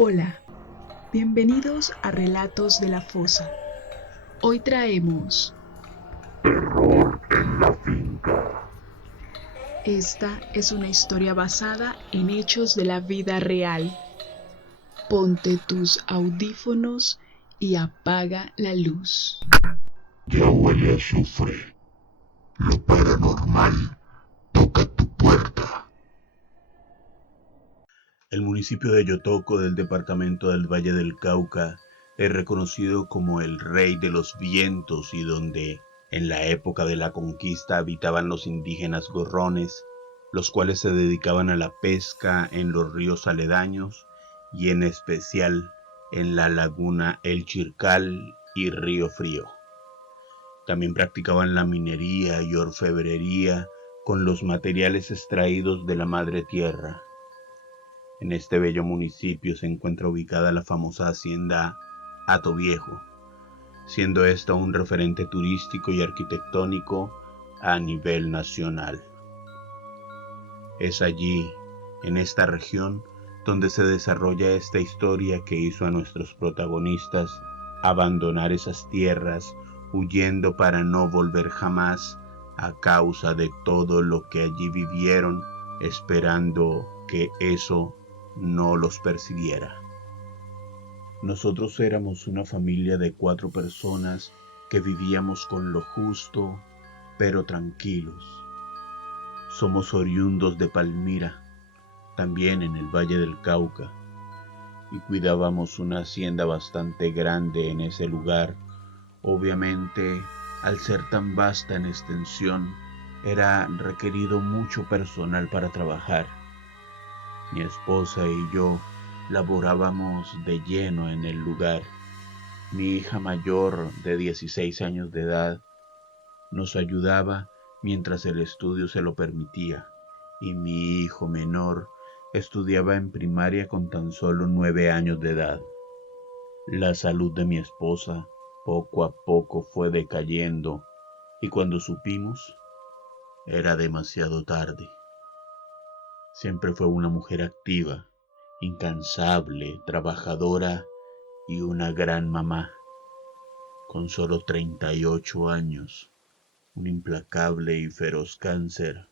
Hola, bienvenidos a Relatos de la Fosa. Hoy traemos Terror en la finca. Esta es una historia basada en hechos de la vida real. Ponte tus audífonos y apaga la luz. Ya huele a azufre. Lo paranormal toca tu puerta. El municipio de Yotoco del departamento del Valle del Cauca es reconocido como el rey de los vientos y donde en la época de la conquista habitaban los indígenas gorrones, los cuales se dedicaban a la pesca en los ríos aledaños y en especial en la laguna El Chircal y Río Frío. También practicaban la minería y orfebrería con los materiales extraídos de la madre tierra. En este bello municipio se encuentra ubicada la famosa hacienda Hato Viejo, siendo esta un referente turístico y arquitectónico a nivel nacional. Es allí, en esta región, donde se desarrolla esta historia que hizo a nuestros protagonistas abandonar esas tierras, huyendo para no volver jamás a causa de todo lo que allí vivieron, esperando que eso no los persiguiera. Nosotros éramos una familia de 4 personas que vivíamos con lo justo, pero tranquilos. Somos oriundos de Palmira, también en el Valle del Cauca, y cuidábamos una hacienda bastante grande en ese lugar. Obviamente, al ser tan vasta en extensión, era requerido mucho personal para trabajar. Mi esposa y yo laborábamos de lleno en el lugar. Mi hija mayor, de 16 años de edad, nos ayudaba mientras el estudio se lo permitía, y mi hijo menor estudiaba en primaria con tan solo 9 años de edad. La salud de mi esposa poco a poco fue decayendo, y cuando supimos, era demasiado tarde. Siempre fue una mujer activa, incansable, trabajadora y una gran mamá. Con solo 38 años, un implacable y feroz cáncer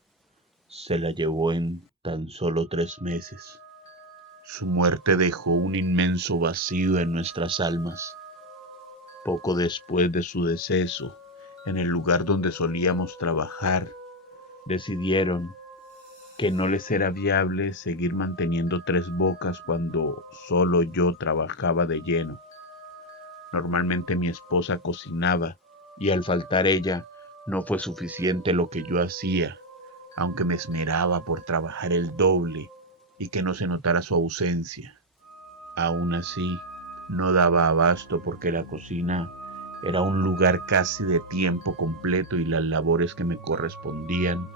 se la llevó en tan solo 3 meses. Su muerte dejó un inmenso vacío en nuestras almas. Poco después de su deceso, en el lugar donde solíamos trabajar, decidieron que no les era viable seguir manteniendo 3 bocas cuando solo yo trabajaba de lleno. Normalmente mi esposa cocinaba y al faltar ella no fue suficiente lo que yo hacía, aunque me esmeraba por trabajar el doble y que no se notara su ausencia. Aún así, no daba abasto porque la cocina era un lugar casi de tiempo completo y las labores que me correspondían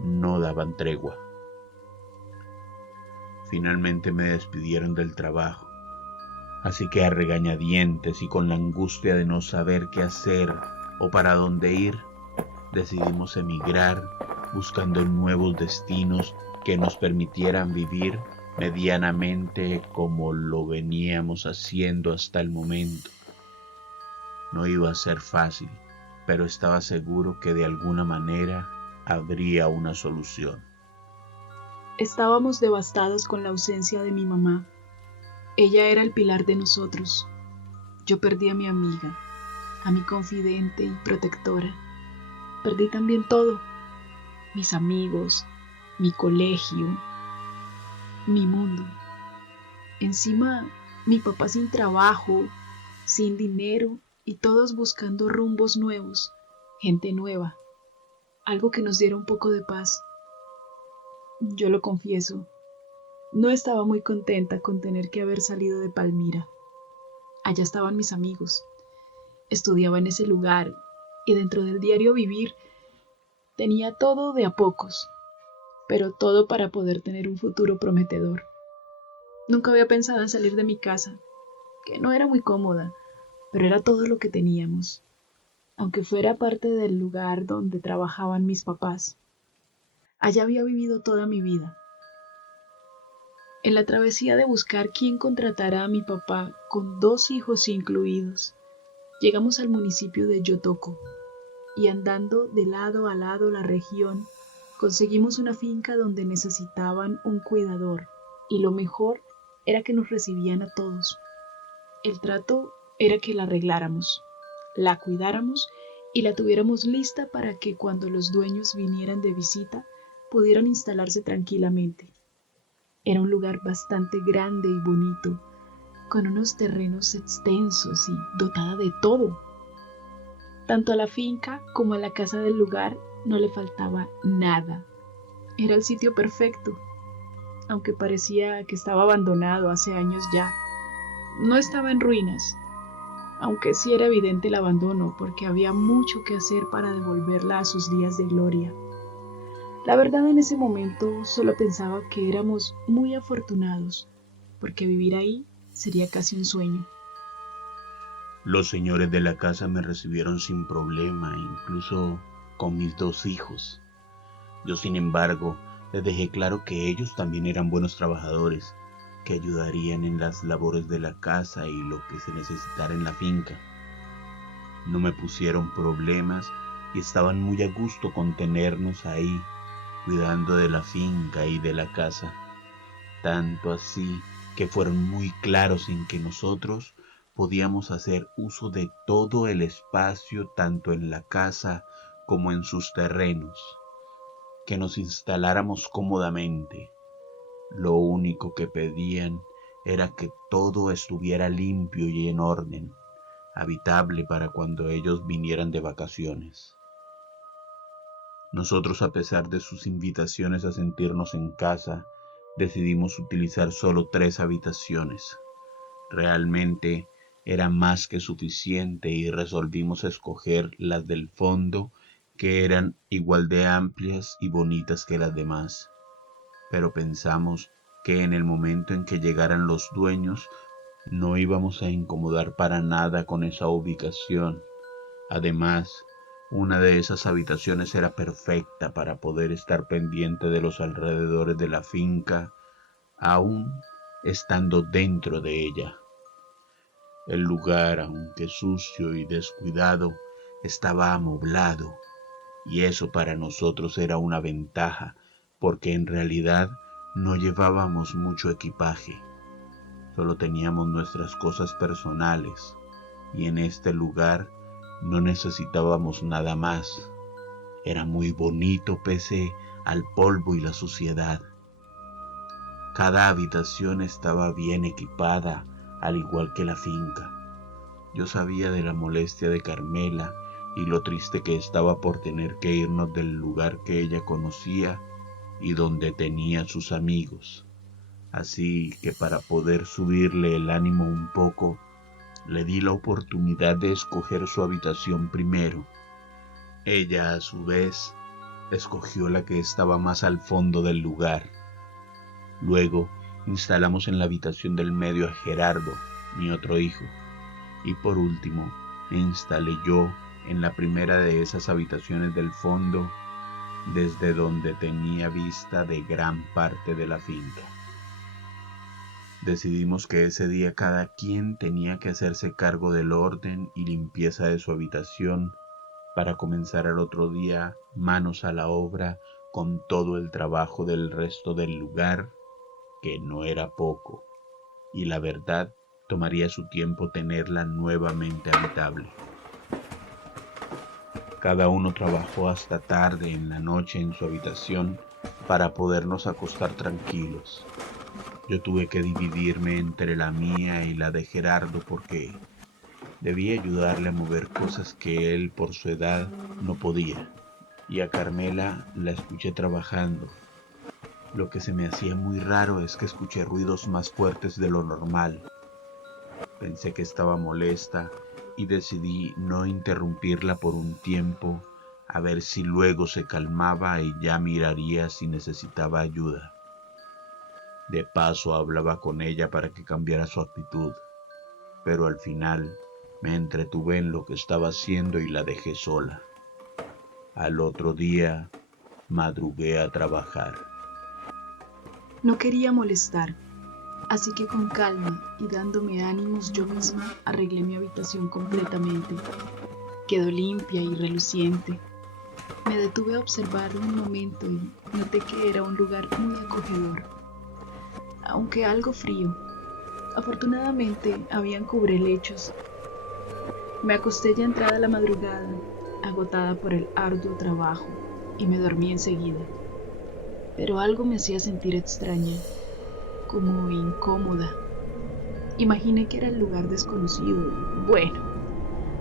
no daban tregua. Finalmente me despidieron del trabajo, así que a regañadientes y con la angustia de no saber qué hacer o para dónde ir, decidimos emigrar buscando nuevos destinos que nos permitieran vivir medianamente como lo veníamos haciendo hasta el momento. No iba a ser fácil, pero estaba seguro que de alguna manera habría una solución. Estábamos devastados con la ausencia de mi mamá. Ella era el pilar de nosotros. Yo perdí a mi amiga, a mi confidente y protectora. Perdí también todo, mis amigos, mi colegio, mi mundo. Encima, mi papá sin trabajo, sin dinero y todos buscando rumbos nuevos, gente nueva, algo que nos diera un poco de paz. Yo lo confieso, no estaba muy contenta con tener que haber salido de Palmira. Allá estaban mis amigos, estudiaba en ese lugar y dentro del diario vivir tenía todo de a pocos, pero todo para poder tener un futuro prometedor. Nunca había pensado en salir de mi casa, que no era muy cómoda, pero era todo lo que teníamos, aunque fuera parte del lugar donde trabajaban mis papás. Allá había vivido toda mi vida. En la travesía de buscar quién contratará a mi papá, con 2 hijos incluidos, llegamos al municipio de Yotoco y andando de lado a lado la región, conseguimos una finca donde necesitaban un cuidador y lo mejor era que nos recibían a todos. El trato era que la arregláramos, la cuidáramos y la tuviéramos lista para que cuando los dueños vinieran de visita pudieran instalarse tranquilamente. Era un lugar bastante grande y bonito, con unos terrenos extensos y dotada de todo. Tanto a la finca como a la casa del lugar no le faltaba nada. Era el sitio perfecto, aunque parecía que estaba abandonado hace años ya. No estaba en ruinas, aunque sí era evidente el abandono porque había mucho que hacer para devolverla a sus días de gloria. La verdad, en ese momento solo pensaba que éramos muy afortunados, porque vivir ahí sería casi un sueño. Los señores de la casa me recibieron sin problema, incluso con mis 2 hijos. Yo, sin embargo, les dejé claro que ellos también eran buenos trabajadores, que ayudarían en las labores de la casa y lo que se necesitara en la finca. No me pusieron problemas y estaban muy a gusto con tenernos ahí, cuidando de la finca y de la casa. Tanto así que fueron muy claros en que nosotros podíamos hacer uso de todo el espacio, tanto en la casa como en sus terrenos, que nos instaláramos cómodamente. Lo único que pedían era que todo estuviera limpio y en orden, habitable para cuando ellos vinieran de vacaciones. Nosotros, a pesar de sus invitaciones a sentirnos en casa, decidimos utilizar solo 3 habitaciones. Realmente era más que suficiente y resolvimos escoger las del fondo, que eran igual de amplias y bonitas que las demás. Pero pensamos que en el momento en que llegaran los dueños no íbamos a incomodar para nada con esa ubicación. Además, una de esas habitaciones era perfecta para poder estar pendiente de los alrededores de la finca, aún estando dentro de ella. El lugar, aunque sucio y descuidado, estaba amoblado, y eso para nosotros era una ventaja, porque en realidad no llevábamos mucho equipaje. Solo teníamos nuestras cosas personales, y en este lugar no necesitábamos nada más. Era muy bonito pese al polvo y la suciedad. Cada habitación estaba bien equipada, al igual que la finca. Yo sabía de la molestia de Carmela y lo triste que estaba por tener que irnos del lugar que ella conocía y donde tenía sus amigos. Así que, para poder subirle el ánimo un poco, le di la oportunidad de escoger su habitación primero. Ella, a su vez, escogió la que estaba más al fondo del lugar. Luego instalamos en la habitación del medio a Gerardo, mi otro hijo, y por último me instalé yo en la primera de esas habitaciones del fondo, desde donde tenía vista de gran parte de la finca. Decidimos que ese día cada quien tenía que hacerse cargo del orden y limpieza de su habitación, para comenzar al otro día manos a la obra con todo el trabajo del resto del lugar, que no era poco, y la verdad tomaría su tiempo tenerla nuevamente habitable. Cada uno trabajó hasta tarde en la noche en su habitación para podernos acostar tranquilos. Yo tuve que dividirme entre la mía y la de Gerardo porque debía ayudarle a mover cosas que él, por su edad, no podía. Y a Carmela la escuché trabajando. Lo que se me hacía muy raro es que escuché ruidos más fuertes de lo normal. Pensé que estaba molesta y decidí no interrumpirla por un tiempo, a ver si luego se calmaba y ya miraría si necesitaba ayuda. De paso hablaba con ella para que cambiara su actitud, pero al final me entretuve en lo que estaba haciendo y la dejé sola. Al otro día madrugué a trabajar. No quería molestar, Así que con calma y dándome ánimos yo misma arreglé mi habitación completamente. Quedó limpia y reluciente. Me detuve a observarlo un momento y noté que era un lugar muy acogedor, aunque algo frío. Afortunadamente habían cubrelechos. Me acosté ya entrada la madrugada, agotada por el arduo trabajo, y me dormí enseguida. Pero algo me hacía sentir extraña, como incómoda. Imaginé que era el lugar desconocido y, bueno,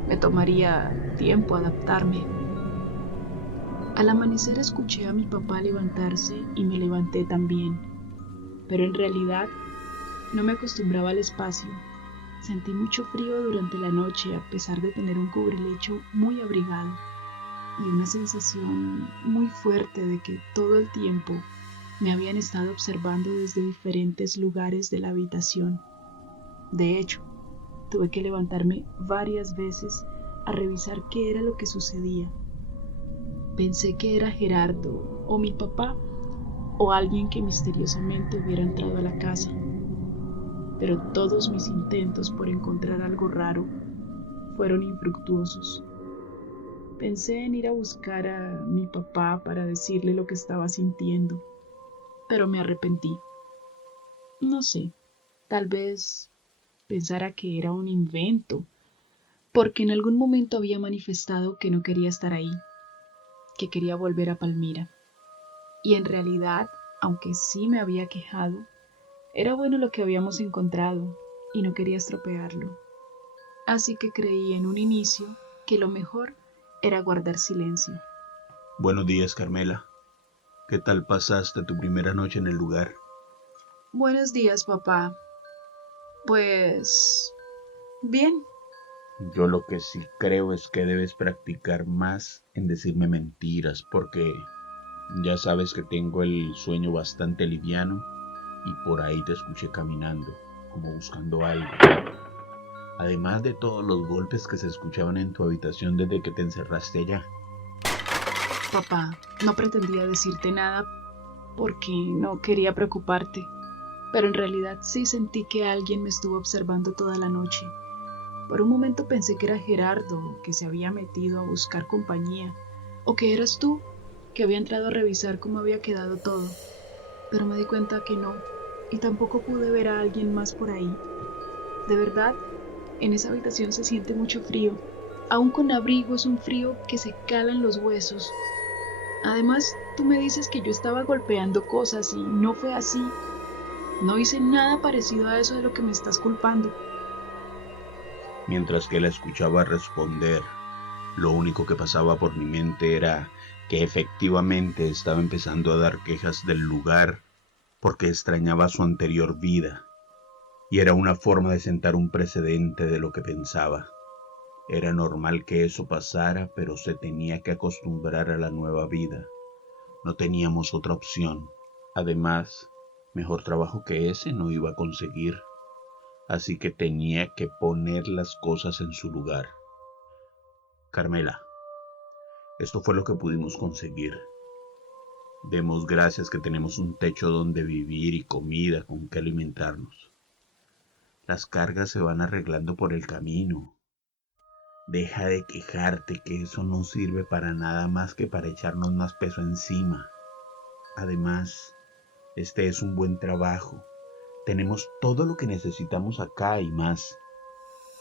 me tomaría tiempo adaptarme. Al amanecer escuché a mi papá levantarse y me levanté también, pero en realidad no me acostumbraba al espacio. Sentí mucho frío durante la noche a pesar de tener un cubrelecho muy abrigado y una sensación muy fuerte de que todo el tiempo me habían estado observando desde diferentes lugares de la habitación. De hecho, tuve que levantarme varias veces a revisar qué era lo que sucedía. Pensé que era Gerardo o mi papá o alguien que misteriosamente hubiera entrado a la casa, pero todos mis intentos por encontrar algo raro fueron infructuosos. Pensé en ir a buscar a mi papá para decirle lo que estaba sintiendo, pero me arrepentí. No sé, tal vez pensara que era un invento, porque en algún momento había manifestado que no quería estar ahí, que quería volver a Palmira. Y en realidad, aunque sí me había quejado, era bueno lo que habíamos encontrado y no quería estropearlo. Así que creí en un inicio que lo mejor era guardar silencio. Buenos días, Carmela. ¿Qué tal pasaste tu primera noche en el lugar? Buenos días, papá. Pues... bien. Yo lo que sí creo es que debes practicar más en decirme mentiras, porque ya sabes que tengo el sueño bastante liviano y por ahí te escuché caminando, como buscando algo. Además de todos los golpes que se escuchaban en tu habitación desde que te encerraste allá. Papá, no pretendía decirte nada porque no quería preocuparte, pero en realidad sí sentí que alguien me estuvo observando toda la noche. Por un momento pensé que era Gerardo, que se había metido a buscar compañía, o que eras tú, que había entrado a revisar cómo había quedado todo. Pero me di cuenta que no, y tampoco pude ver a alguien más por ahí. De verdad, en esa habitación se siente mucho frío. Aún con abrigo es un frío que se cala en los huesos. Además, tú me dices que yo estaba golpeando cosas y no fue así. No hice nada parecido a eso de lo que me estás culpando. Mientras que la escuchaba responder, lo único que pasaba por mi mente era que efectivamente estaba empezando a dar quejas del lugar porque extrañaba su anterior vida, y era una forma de sentar un precedente de lo que pensaba. Era normal que eso pasara, pero se tenía que acostumbrar a la nueva vida. No teníamos otra opción. Además, mejor trabajo que ese no iba a conseguir, así que tenía que poner las cosas en su lugar. Carmela, esto fue lo que pudimos conseguir. Demos gracias que tenemos un techo donde vivir y comida con que alimentarnos. Las cargas se van arreglando por el camino. Deja de quejarte, que eso no sirve para nada más que para echarnos más peso encima. Además, este es un buen trabajo. Tenemos todo lo que necesitamos acá y más.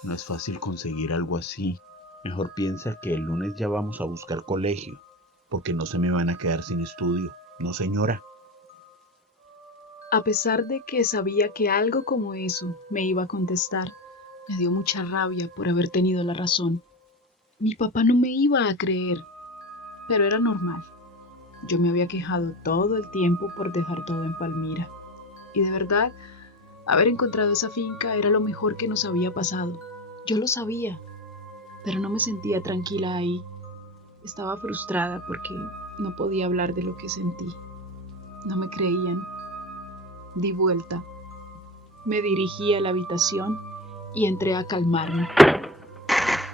No es fácil conseguir algo así. Mejor piensa que el lunes ya vamos a buscar colegio, porque no se me van a quedar sin estudio. No, señora. A pesar de que sabía que algo como eso me iba a contestar, me dio mucha rabia por haber tenido la razón. Mi papá no me iba a creer, pero era normal. Yo me había quejado todo el tiempo por dejar todo en Palmira. Y de verdad, haber encontrado esa finca era lo mejor que nos había pasado. Yo lo sabía, pero no me sentía tranquila ahí. Estaba frustrada porque no podía hablar de lo que sentí. No me creían. Di vuelta. Me dirigí a la habitación y entré a calmarme.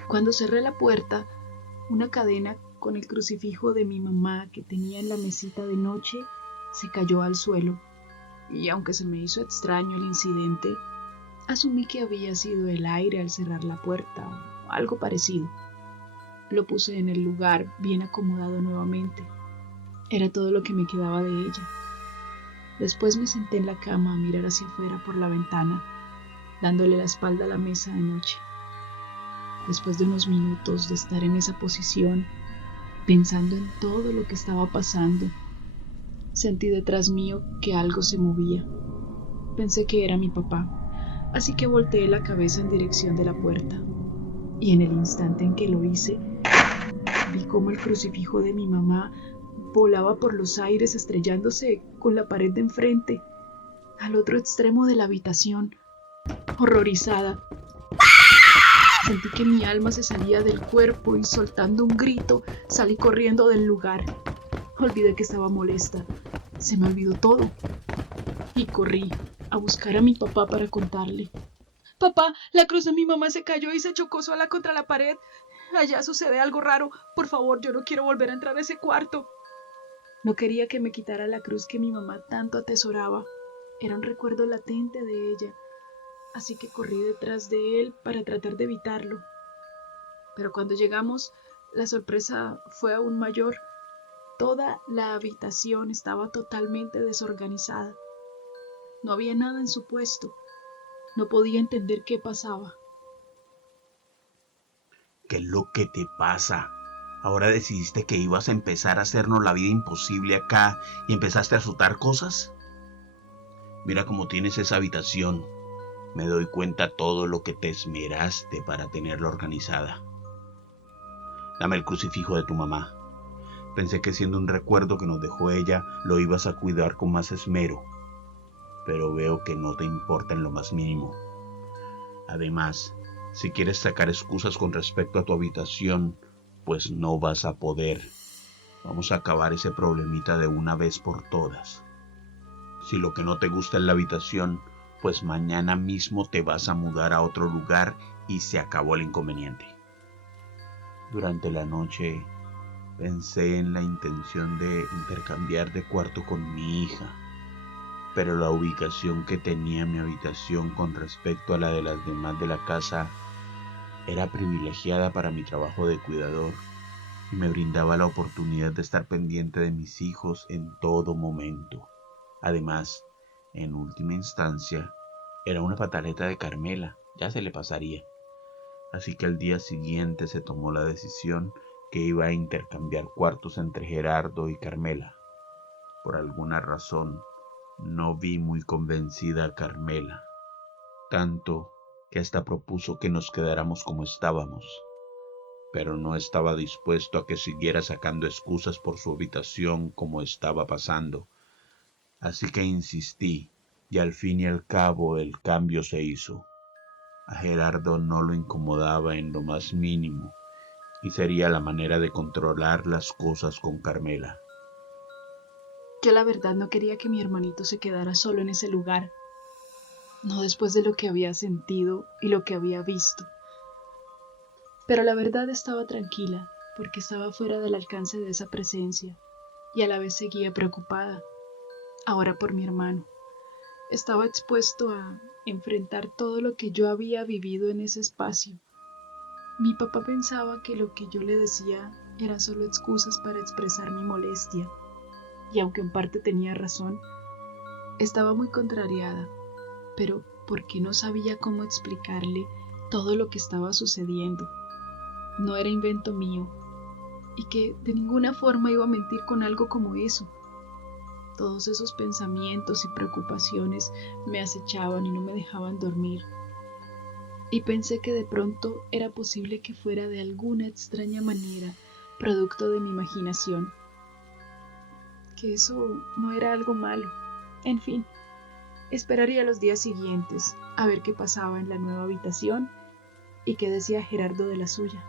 Cuando cerré la puerta, una cadena con el crucifijo de mi mamá que tenía en la mesita de noche se cayó al suelo y aunque se me hizo extraño el incidente, asumí que había sido el aire al cerrar la puerta o algo parecido. Lo puse en el lugar bien acomodado nuevamente. Era todo lo que me quedaba de ella. Después me senté en la cama a mirar hacia afuera por la ventana, dándole la espalda a la mesa de noche. Después de unos minutos de estar en esa posición, pensando en todo lo que estaba pasando, sentí detrás mío que algo se movía. Pensé que era mi papá, así que volteé la cabeza en dirección de la puerta. Y en el instante en que lo hice, vi cómo el crucifijo de mi mamá volaba por los aires estrellándose con la pared de enfrente, al otro extremo de la habitación. Horrorizada, sentí que mi alma se salía del cuerpo y soltando un grito salí corriendo del lugar. Olvidé que estaba molesta, se me olvidó todo y corrí a buscar a mi papá para contarle. Papá, la cruz de mi mamá se cayó y se chocó sola contra la pared. Allá sucede algo raro. Por favor, yo no quiero volver a entrar a ese cuarto. No quería que me quitara la cruz que mi mamá tanto atesoraba. Era un recuerdo latente de ella, así que corrí detrás de él para tratar de evitarlo. Pero cuando llegamos, la sorpresa fue aún mayor. Toda la habitación estaba totalmente desorganizada. No había nada en su puesto. No podía entender qué pasaba. ¿Qué es lo que te pasa? ¿Ahora decidiste que ibas a empezar a hacernos la vida imposible acá y empezaste a azotar cosas? Mira cómo tienes esa habitación. Me doy cuenta todo lo que te esmeraste para tenerla organizada. Dame el crucifijo de tu mamá. Pensé que siendo un recuerdo que nos dejó ella, lo ibas a cuidar con más esmero. Pero veo que no te importa en lo más mínimo. Además, si quieres sacar excusas con respecto a tu habitación, pues no vas a poder. Vamos a acabar ese problemita de una vez por todas. Si lo que no te gusta es la habitación, pues mañana mismo te vas a mudar a otro lugar y se acabó el inconveniente. Durante la noche pensé en la intención de intercambiar de cuarto con mi hija, pero la ubicación que tenía mi habitación con respecto a la de las demás de la casa era privilegiada para mi trabajo de cuidador y me brindaba la oportunidad de estar pendiente de mis hijos en todo momento. Además, en última instancia, era una pataleta de Carmela, ya se le pasaría. Así que al día siguiente se tomó la decisión que iba a intercambiar cuartos entre Gerardo y Carmela. Por alguna razón, no vi muy convencida a Carmela, tanto que hasta propuso que nos quedáramos como estábamos, pero no estaba dispuesto a que siguiera sacando excusas por su habitación como estaba pasando. Así que insistí, y al fin y al cabo el cambio se hizo. A Gerardo no lo incomodaba en lo más mínimo, y sería la manera de controlar las cosas con Carmela. Yo la verdad no quería que mi hermanito se quedara solo en ese lugar, no después de lo que había sentido y lo que había visto. Pero la verdad estaba tranquila, porque estaba fuera del alcance de esa presencia, y a la vez seguía preocupada, ahora por mi hermano. Estaba expuesto a enfrentar todo lo que yo había vivido en ese espacio. Mi papá pensaba que lo que yo le decía eran solo excusas para expresar mi molestia, y aunque en parte tenía razón, estaba muy contrariada, pero porque no sabía cómo explicarle todo lo que estaba sucediendo. No era invento mío, y que de ninguna forma iba a mentir con algo como eso. Todos esos pensamientos y preocupaciones me acechaban y no me dejaban dormir. Y pensé que de pronto era posible que fuera de alguna extraña manera producto de mi imaginación. Que eso no era algo malo. En fin, esperaría los días siguientes a ver qué pasaba en la nueva habitación y qué decía Gerardo de la suya.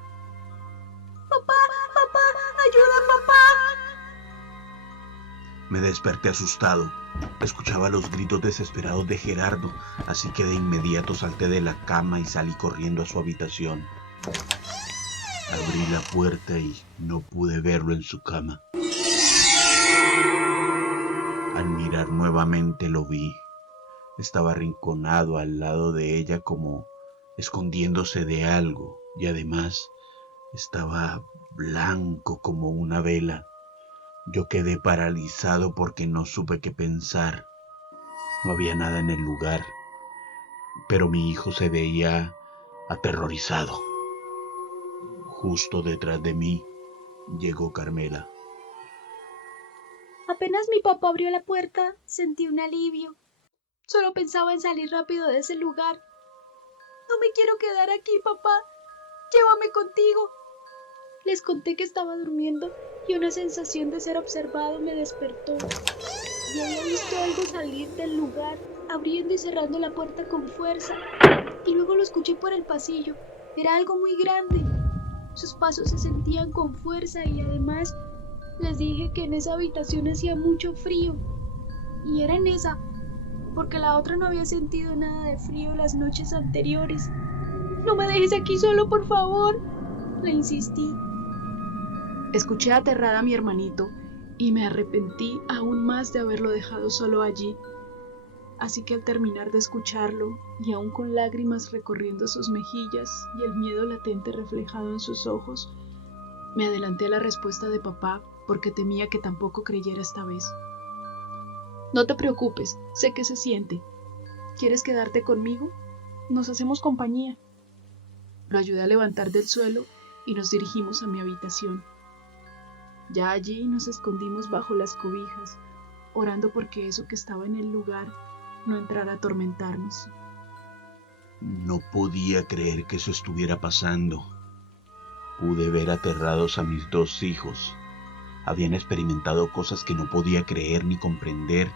¡Papá! ¡Papá! ¡Ayuda, papá! Me desperté asustado. Escuchaba los gritos desesperados de Gerardo, así que de inmediato salté de la cama y salí corriendo a su habitación. Abrí la puerta y no pude verlo en su cama. Al mirar nuevamente lo vi. Estaba arrinconado al lado de ella como escondiéndose de algo y además estaba blanco como una vela. Yo quedé paralizado porque no supe qué pensar. No había nada en el lugar, pero mi hijo se veía aterrorizado. Justo detrás de mí llegó Carmela. Apenas mi papá abrió la puerta, sentí un alivio. Solo pensaba en salir rápido de ese lugar. No me quiero quedar aquí, papá. Llévame contigo. Les conté que estaba durmiendo y una sensación de ser observado me despertó. Y había visto algo salir del lugar, abriendo y cerrando la puerta con fuerza. Y luego lo escuché por el pasillo. Era algo muy grande. Sus pasos se sentían con fuerza y además les dije que en esa habitación hacía mucho frío. Y era en esa, porque la otra no había sentido nada de frío las noches anteriores. No me dejes aquí solo, por favor, le insistí. Escuché aterrada a mi hermanito y me arrepentí aún más de haberlo dejado solo allí. Así que al terminar de escucharlo, y aún con lágrimas recorriendo sus mejillas y el miedo latente reflejado en sus ojos, me adelanté a la respuesta de papá porque temía que tampoco creyera esta vez. No te preocupes, sé que se siente. ¿Quieres quedarte conmigo? Nos hacemos compañía. Lo ayudé a levantar del suelo y nos dirigimos a mi habitación. Ya allí nos escondimos bajo las cobijas, orando porque eso que estaba en el lugar no entrara a atormentarnos. No podía creer que eso estuviera pasando. Pude ver aterrados a mis dos hijos. Habían experimentado cosas que no podía creer ni comprender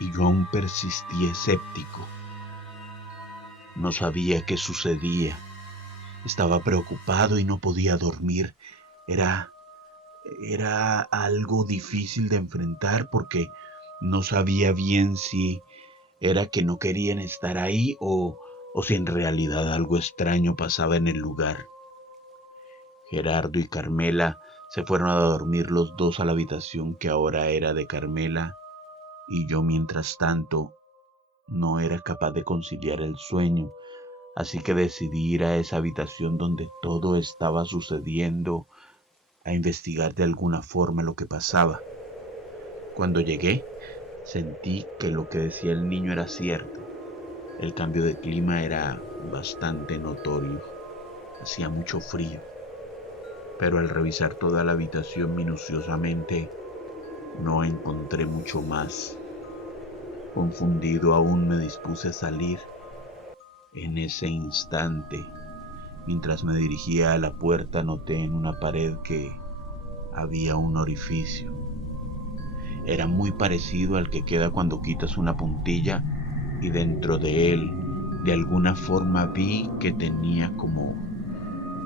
y yo aún persistía escéptico. No sabía qué sucedía. Estaba preocupado y no podía dormir. Era algo difícil de enfrentar porque no sabía bien si era que no querían estar ahí o si en realidad algo extraño pasaba en el lugar. Gerardo y Carmela se fueron a dormir los dos a la habitación que ahora era de Carmela y yo mientras tanto no era capaz de conciliar el sueño, así que decidí ir a esa habitación donde todo estaba sucediendo a investigar de alguna forma lo que pasaba. Cuando llegué, sentí que lo que decía el niño era cierto. El cambio de clima era bastante notorio. Hacía mucho frío. Pero al revisar toda la habitación minuciosamente, no encontré mucho más. Confundido aún me dispuse a salir. En ese instante, mientras me dirigía a la puerta, noté en una pared que había un orificio. Era muy parecido al que queda cuando quitas una puntilla y dentro de él, de alguna forma vi que tenía como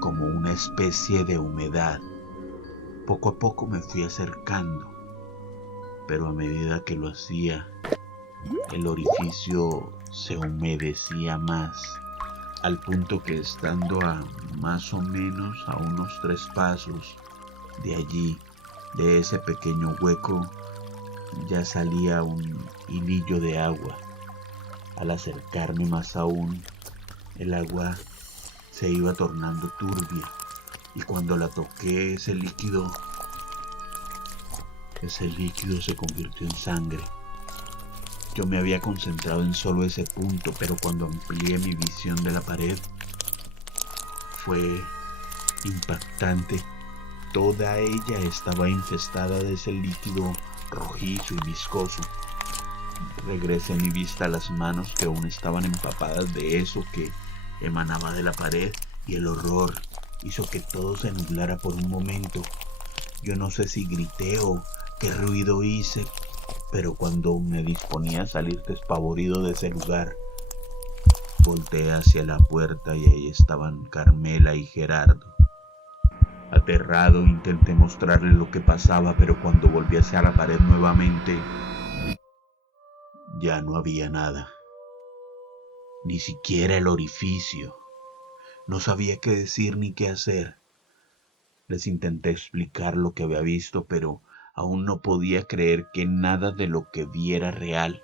una especie de humedad. Poco a poco me fui acercando, pero a medida que lo hacía, el orificio se humedecía más, al punto que estando a más o menos a unos 3 pasos de allí, de ese pequeño hueco, ya salía un hilillo de agua. Al acercarme más aún, el agua se iba tornando turbia y cuando la toqué ese líquido se convirtió en sangre. Yo me había concentrado en solo ese punto, pero cuando amplié mi visión de la pared, fue impactante. Toda ella estaba infestada de ese líquido rojizo y viscoso. Regresé mi vista a las manos que aún estaban empapadas de eso que emanaba de la pared y el horror hizo que todo se nublara por un momento. Yo no sé si grité o qué ruido hice, pero cuando me disponía a salir despavorido de ese lugar, volteé hacia la puerta y ahí estaban Carmela y Gerardo. Aterrado intenté mostrarle lo que pasaba, pero cuando volví hacia la pared nuevamente, ya no había nada. Ni siquiera el orificio. No sabía qué decir ni qué hacer. Les intenté explicar lo que había visto, pero aún no podía creer que nada de lo que vi era real.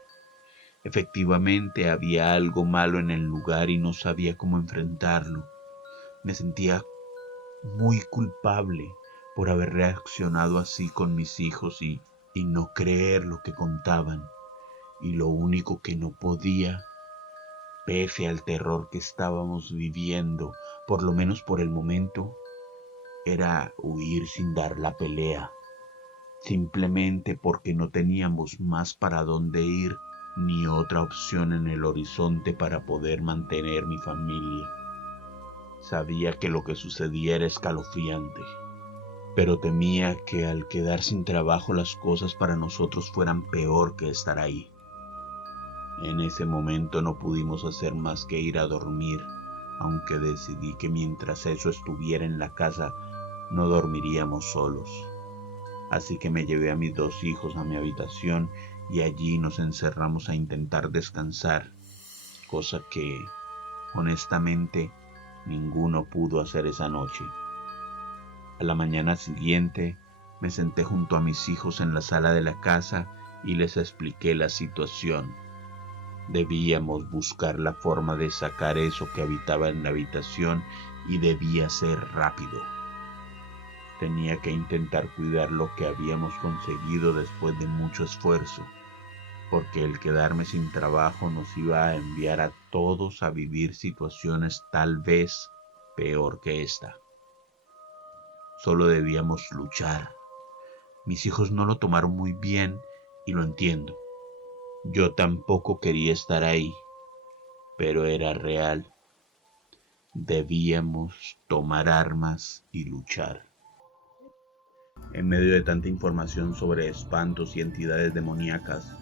Efectivamente había algo malo en el lugar y no sabía cómo enfrentarlo. Me sentía muy culpable por haber reaccionado así con mis hijos y no creer lo que contaban. Y lo único que no podía, pese al terror que estábamos viviendo, por lo menos por el momento, era huir sin dar la pelea, simplemente porque no teníamos más para dónde ir ni otra opción en el horizonte para poder mantener mi familia. Sabía que lo que sucedía era escalofriante, pero temía que al quedar sin trabajo las cosas para nosotros fueran peor que estar ahí. En ese momento no pudimos hacer más que ir a dormir, aunque decidí que mientras eso estuviera en la casa no dormiríamos solos. Así que me llevé a mis 2 hijos a mi habitación y allí nos encerramos a intentar descansar, cosa que, honestamente, ninguno pudo hacer esa noche. A la mañana siguiente me senté junto a mis hijos en la sala de la casa y les expliqué la situación. Debíamos buscar la forma de sacar eso que habitaba en la habitación y debía ser rápido. Tenía que intentar cuidar lo que habíamos conseguido después de mucho esfuerzo, porque el quedarme sin trabajo nos iba a enviar a todos a vivir situaciones tal vez peor que esta. Solo debíamos luchar. Mis hijos no lo tomaron muy bien y lo entiendo. Yo tampoco quería estar ahí, pero era real. Debíamos tomar armas y luchar. En medio de tanta información sobre espantos y entidades demoníacas,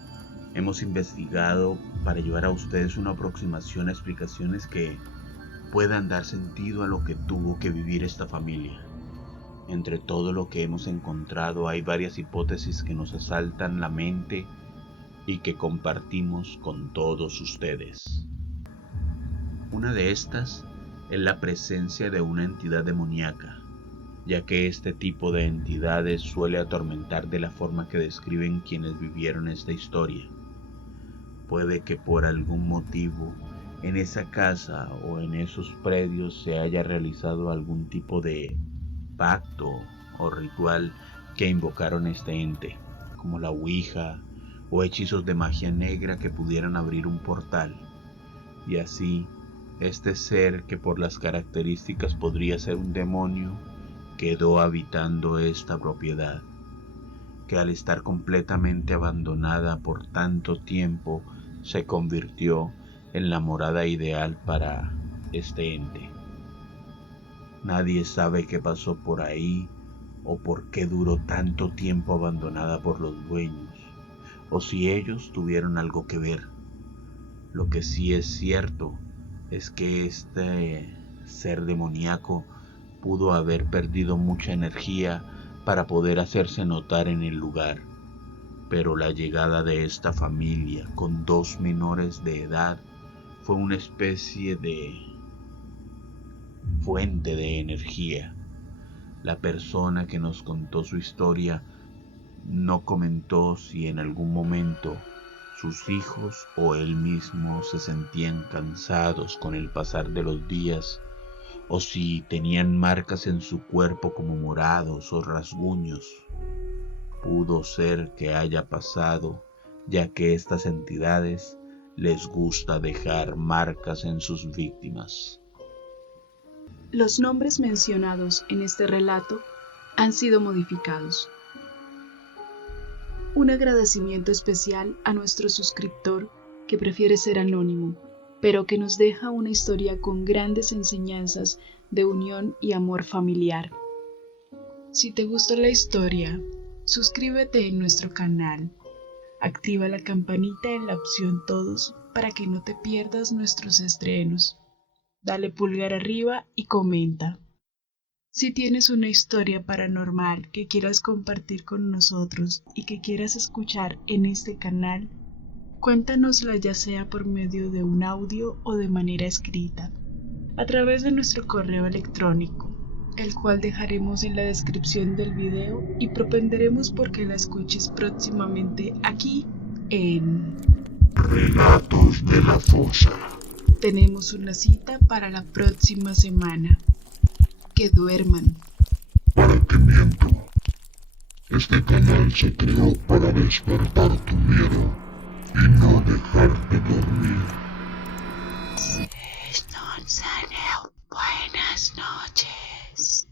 hemos investigado para llevar a ustedes una aproximación a explicaciones que puedan dar sentido a lo que tuvo que vivir esta familia. Entre todo lo que hemos encontrado hay varias hipótesis que nos asaltan la mente y que compartimos con todos ustedes. Una de estas es la presencia de una entidad demoníaca, ya que este tipo de entidades suele atormentar de la forma que describen quienes vivieron esta historia. Puede que por algún motivo en esa casa o en esos predios se haya realizado algún tipo de pacto o ritual que invocaron este ente, como la Ouija o hechizos de magia negra que pudieran abrir un portal. Y así, este ser, que por las características podría ser un demonio, quedó habitando esta propiedad, que al estar completamente abandonada por tanto tiempo, se convirtió en la morada ideal para este ente. Nadie sabe qué pasó por ahí o por qué duró tanto tiempo abandonada por los dueños, o si ellos tuvieron algo que ver. Lo que sí es cierto es que este ser demoníaco pudo haber perdido mucha energía para poder hacerse notar en el lugar, pero la llegada de esta familia con 2 menores de edad fue una especie de fuente de energía. La persona que nos contó su historia no comentó si en algún momento sus hijos o él mismo se sentían cansados con el pasar de los días, o si tenían marcas en su cuerpo como morados o rasguños. Pudo ser que haya pasado, ya que estas entidades les gusta dejar marcas en sus víctimas. Los nombres mencionados en este relato han sido modificados. Un agradecimiento especial a nuestro suscriptor que prefiere ser anónimo, pero que nos deja una historia con grandes enseñanzas de unión y amor familiar. Si te gustó la historia, suscríbete en nuestro canal. Activa la campanita en la opción todos para que no te pierdas nuestros estrenos. Dale pulgar arriba y comenta. Si tienes una historia paranormal que quieras compartir con nosotros y que quieras escuchar en este canal, cuéntanosla ya sea por medio de un audio o de manera escrita, a través de nuestro correo electrónico, el cual dejaremos en la descripción del video y propenderemos porque la escuches próximamente aquí en Relatos de la Fosa. Tenemos una cita para la próxima semana. Que duerman. ¿Para qué miento? Este canal se creó para despertar tu miedo y no dejarte dormir. Buenas noches.